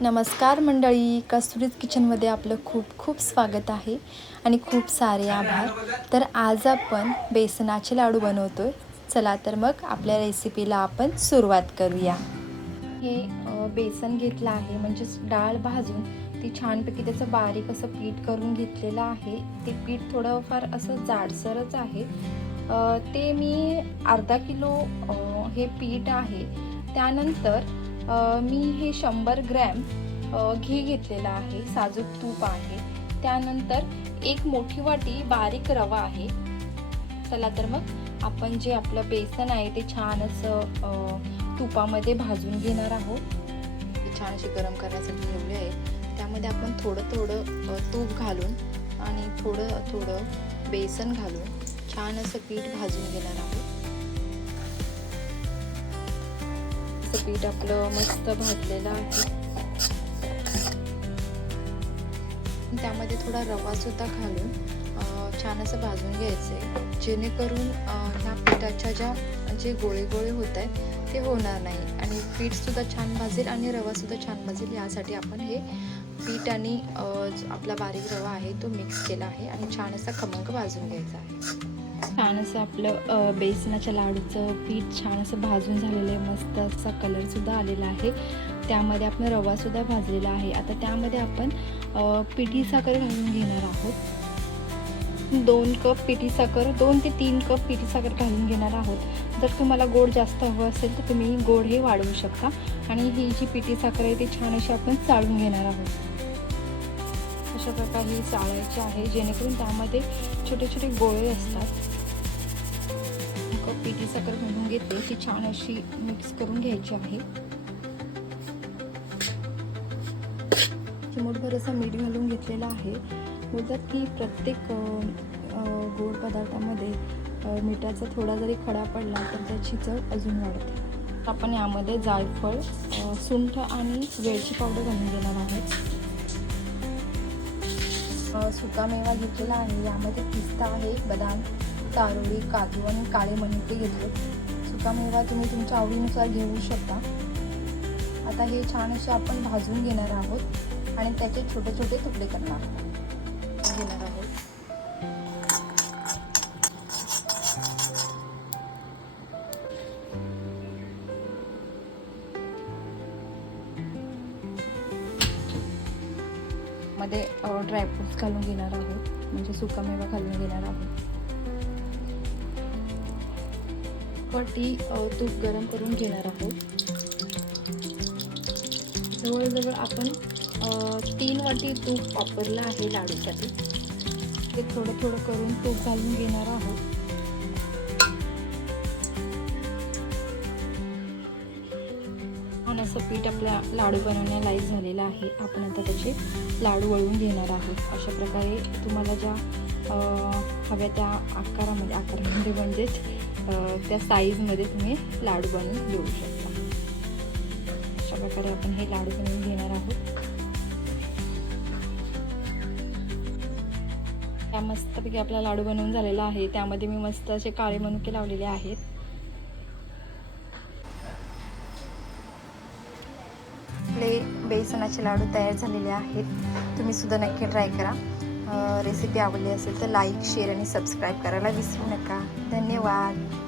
नमस्कार मंडळी कस्तुरीत किचनमध्ये आपलं खूप खूप स्वागत आहे आणि खूप सारे आभार. तर आज आपण बेसनाचे लाडू बनवतोय. चला तर मग आपल्या रेसिपीला आपण सुरुवात करूया. हे बेसन घेतलं आहे म्हणजेच डाळ भाजून ती छानपैकी त्याचं बारीक असं पीठ करून घेतलेलं आहे. ते पीठ थोडंफार असं जाडसरच आहे. ते मी अर्धा किलो हे पीठ आहे. त्यानंतर मी हे शंभर ग्रॅम घी घेतलेला आहे साजूक तूप आहे. त्यानंतर एक मोठी वाटी बारीक रवा आहे. चला तर मग आपण जे आपलं बेसन आहे ते छान असं तुपामध्ये भाजून घेणार आहोत. छान असे गरम करण्यासाठी ठेवले आहे. त्यामध्ये आपण थोडं थोडं तूप घालून आणि थोडं थोडं बेसन घालून छान असं पीठ भाजून घेणार आहोत. असं पीठ आपलं मस्त भाजलेलं आहे. त्यामध्ये थोडा रवा सुद्धा घालून छान असं भाजून घ्यायचं आहे. जेणेकरून ह्या पिठाच्या ज्या जे गोळे गोळे होत आहेत ते होणार नाही. आणि पीठसुद्धा छान भाजेल आणि रवासुद्धा छान भाजेल यासाठी आपण हे पीठ आणि आपला बारीक रवा आहे तो मिक्स केला आहे आणि छान असा खमंग भाजून घ्यायचा आहे. छान असं आपलं बेसनाच्या लाडूचं पीठ छान असं भाजून झालेलं आहे. मस्त असा कलरसुद्धा आलेला आहे. त्यामध्ये आपण रवासुद्धा भाजलेला आहे. आता त्यामध्ये आपण पिठी साखर घालून घेणार आहोत. दोन कप पिठी साखर दोन ते तीन कप पिठी साखर घालून घेणार आहोत. जर तुम्हाला गोड जास्त हवं असेल तर तुम्ही गोड हे वाढवू शकता. आणि ही जी पिठी साखर आहे ती छान अशी आपण चाळून घेणार आहोत. अशा प्रकारे ही चाळायची आहे. जेणेकरून त्यामध्ये छोटे छोटे गोळे असतात. पिठी साखर घालून घेते. ती छान अशी मिक्स करून घ्यायची आहे. चिमूटभर असं मीठ घालून घेतलेलं आहे. बोलतात की प्रत्येक गोड पदार्थामध्ये मिठाचा थोडा जरी खडा पडला तर त्याची चव अजून वाढते. आपण यामध्ये जायफळ सुंठ आणि वेलची पावडर घालून घेणार आहोत सुकामेवा घेतलेला आहे. यामध्ये पिस्ता आहे बदाम चारोळी काजू आणि काळे मनुके घेतले. सुकामेवा तुम्ही तुमच्या आवडीनुसार घेऊ शकता. आता हे छान असे आपण भाजून घेणार आहोत आणि त्याचे छोटे छोटे तुकडे करणार घेणार आहोत. मध्ये ड्रायफ्रुट्स घालून घेणार आहोत. म्हणजे सुकामेवा घालून घेणार आहोत. वाटी तूप गरम करून घेणार आहोत. जवळजवळ आपण तीन वाटी तूप वापरलं आहे लाडूसाठी. ते थोडं थोडं करून तूप घालून घेणार आहोत. छान असं पीठ आपल्या लाडू बनवण्यालायक झालेलं आहे. आपण आता त्याचे लाडू वळून घेणार आहोत. अशा प्रकारे तुम्हाला ज्या हव्या त्या आकारामध्ये आकारामध्ये म्हणजेच त्या साईजमध्ये तुम्ही लाडू बनवून घेऊ शकता. अशा प्रकारे आपण हे लाडू बनवून घेणार आहोत. त्या मस्तपैकी आपला लाडू बनवून झालेला आहे. त्यामध्ये मी मस्त असे काळे मनुके लावलेले आहेत. आपले बेसनाचे लाडू तयार झालेले आहेत. तुम्ही सुद्धा नक्की ट्राय करा. रेसिपी आवडली असेल तर लाईक शेअर आणि सबस्क्राईब करायला विसरू नका. วัส